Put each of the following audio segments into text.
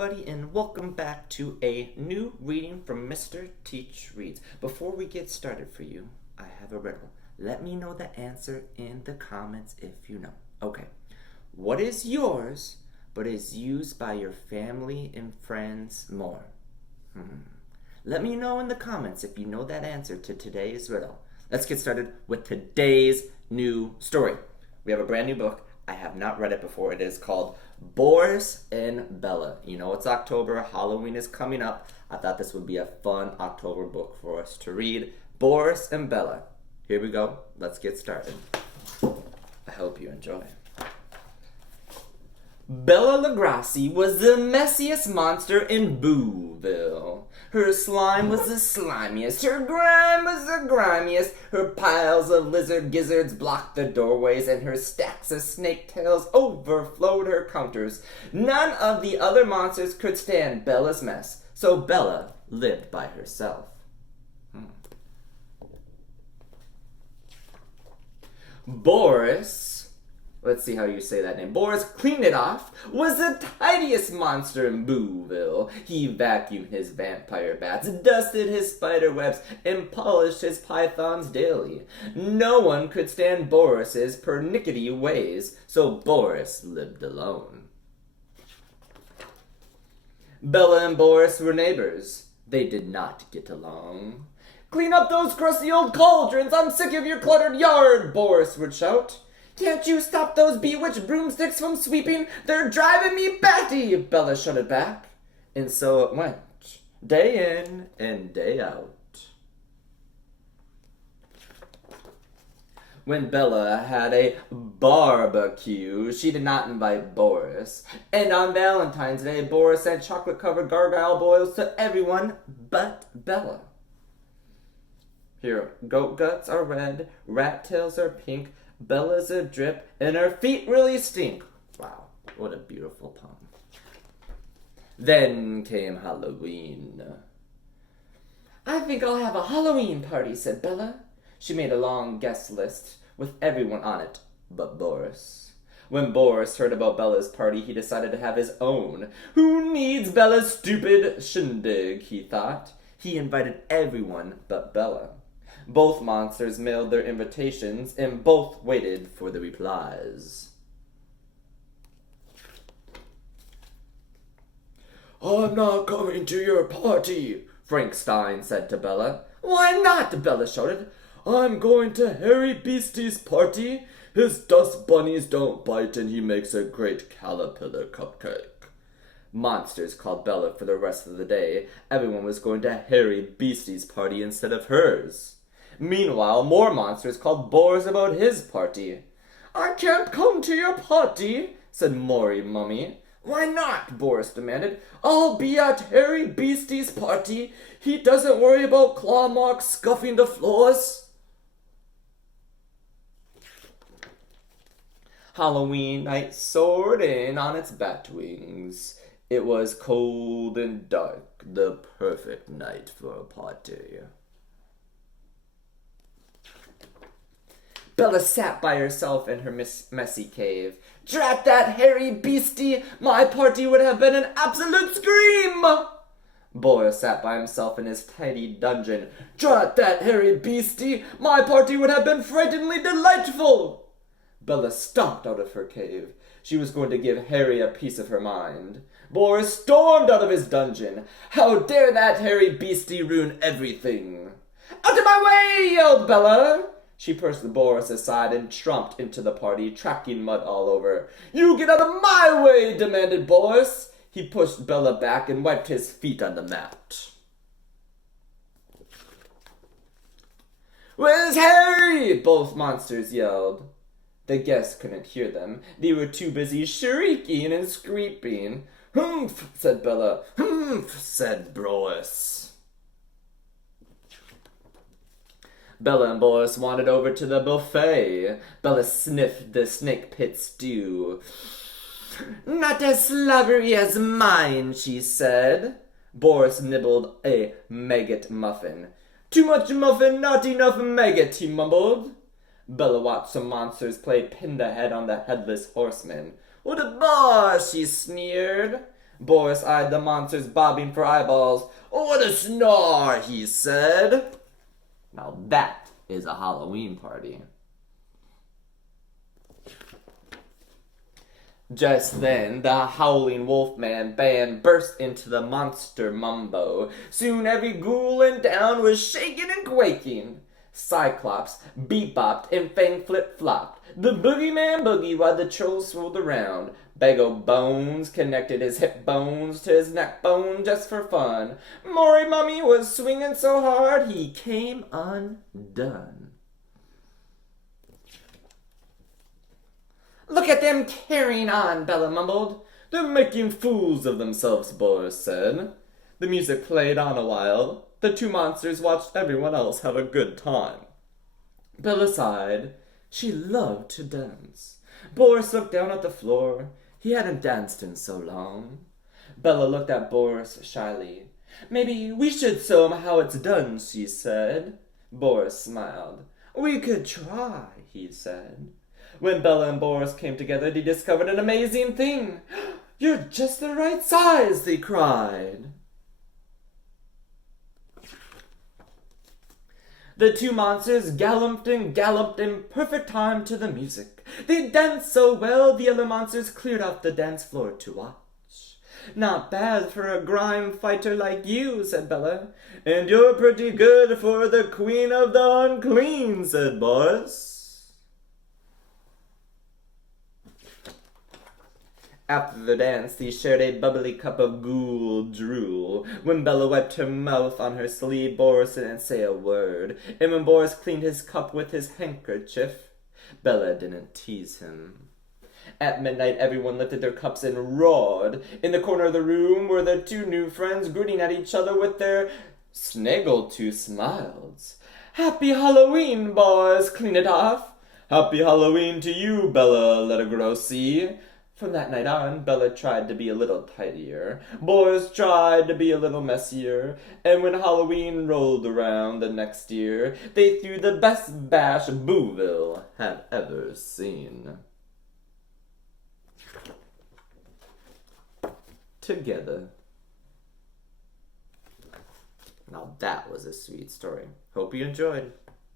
everybody, and welcome back to a new reading from Mr. Teach Reads. Before we get started for you, I have a riddle. Let me know the answer in the comments if you know. Okay, what is yours but is used by your family and friends more? Let me know in the comments if you know that answer to today's riddle. Let's get started with today's new story. We have a brand new book. I have not read it before. It is called Boris and Bella. You know, it's October. Halloween is coming up. I thought this would be a fun October book for us to read. Boris and Bella. Here we go. Let's get started. I hope you enjoy. Bella Lugrassi was the messiest monster in Booville. Her slime was the slimiest, her grime was the grimiest, her piles of lizard gizzards blocked the doorways, and her stacks of snake tails overflowed her counters. None of the other monsters could stand Bella's mess, so Bella lived by herself. Boris, let's see how you say that name. Boris Clean It Off was the tidiest monster in Booville. He vacuumed his vampire bats, dusted his spider webs, and polished his pythons daily. No one could stand Boris's pernickety ways, so Boris lived alone. Bella and Boris were neighbors. They did not get along. "Clean up those crusty old cauldrons! I'm sick of your cluttered yard!" Boris would shout. "Can't you stop those bewitched broomsticks from sweeping? They're driving me batty!" Bella shouted back. And so it went, day in and day out. When Bella had a barbecue, she did not invite Boris. And on Valentine's Day, Boris sent chocolate-covered gargoyle boils to everyone but Bella. Here, goat guts are red, rat tails are pink, Bella's a drip, and her feet really stink. Wow, what a beautiful poem. Then came Halloween. "I think I'll have a Halloween party," said Bella. She made a long guest list with everyone on it but Boris. When Boris heard about Bella's party, he decided to have his own. Who needs Bella's stupid shindig, he thought. He invited everyone but Bella. Both monsters mailed their invitations, and both waited for the replies. "I'm not coming to your party," Frankenstein said to Bella. "Why not?" Bella shouted. "I'm going to Harry Beastie's party. His dust bunnies don't bite, and he makes a great caterpillar cupcake." Monsters called Bella for the rest of the day. Everyone was going to Harry Beastie's party instead of hers. Meanwhile, more monsters called Boris about his party. "I can't come to your party," said Maury Mummy. "Why not?" Boris demanded. "I'll be at Harry Beastie's party. He doesn't worry about claw marks scuffing the floors." Halloween night soared in on its bat wings. It was cold and dark, the perfect night for a party. Bella sat by herself in her messy cave. "Drat that hairy beastie! My party would have been an absolute scream!" Boris sat by himself in his tidy dungeon. "Drat that hairy beastie! My party would have been frighteningly delightful!" Bella stomped out of her cave. She was going to give Harry a piece of her mind. Boris stormed out of his dungeon. "How dare that hairy beastie ruin everything!" "Out of my way!" yelled Bella. She pushed Boris aside and tromped into the party, tracking mud all over. "You get out of my way!" demanded Boris. He pushed Bella back and wiped his feet on the mat. "Where's Harry?" both monsters yelled. The guests couldn't hear them. They were too busy shrieking and screaming. "Humph," said Bella. "Humph," said Boris. Bella and Boris wandered over to the buffet. Bella sniffed the snake pit stew. "Not as slobbery as mine," she said. Boris nibbled a maggot muffin. "Too much muffin, not enough maggot," he mumbled. Bella watched some monsters play pin the head on the headless horseman. "What a bore," she sneered. Boris eyed the monsters bobbing for eyeballs. "Oh, what a snore," he said. Now that is a Halloween party. Just then, the Howling Wolfman band burst into the monster mumbo. Soon every ghoul in town was shaking and quaking. Cyclops beep-bopped and Fang flip-flopped. The boogeyman boogied while the trolls swirled around. Bagel Bones connected his hip bones to his neck bone just for fun. Maury Mummy was swinging so hard he came undone. "Look at them carrying on," Bella mumbled. "They're making fools of themselves," Boris said. The music played on a while. The two monsters watched everyone else have a good time. Bella sighed. She loved to dance. Boris looked down at the floor. He hadn't danced in so long. Bella looked at Boris shyly. "Maybe we should show him how it's done," she said. Boris smiled. "We could try," he said. When Bella and Boris came together, they discovered an amazing thing. "You're just the right size," they cried. The two monsters galloped in perfect time to the music. They danced so well, the other monsters cleared off the dance floor to watch. "Not bad for a grime fighter like you," said Bella. "And you're pretty good for the queen of the unclean," said Boris. After the dance, they shared a bubbly cup of ghoul drool. When Bella wiped her mouth on her sleeve, Boris didn't say a word. And when Boris cleaned his cup with his handkerchief, Bella didn't tease him. At midnight, everyone lifted their cups and roared. In the corner of the room were the two new friends grinning at each other with their snaggletooth smiles. "Happy Halloween, boys! Clean it off!" "Happy Halloween to you, Bella Lettergrossi." From that night on, Bella tried to be a little tidier. Boris tried to be a little messier. And when Halloween rolled around the next year, they threw the best bash Booville had ever seen. Together. Now that was a sweet story. Hope you enjoyed.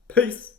Peace!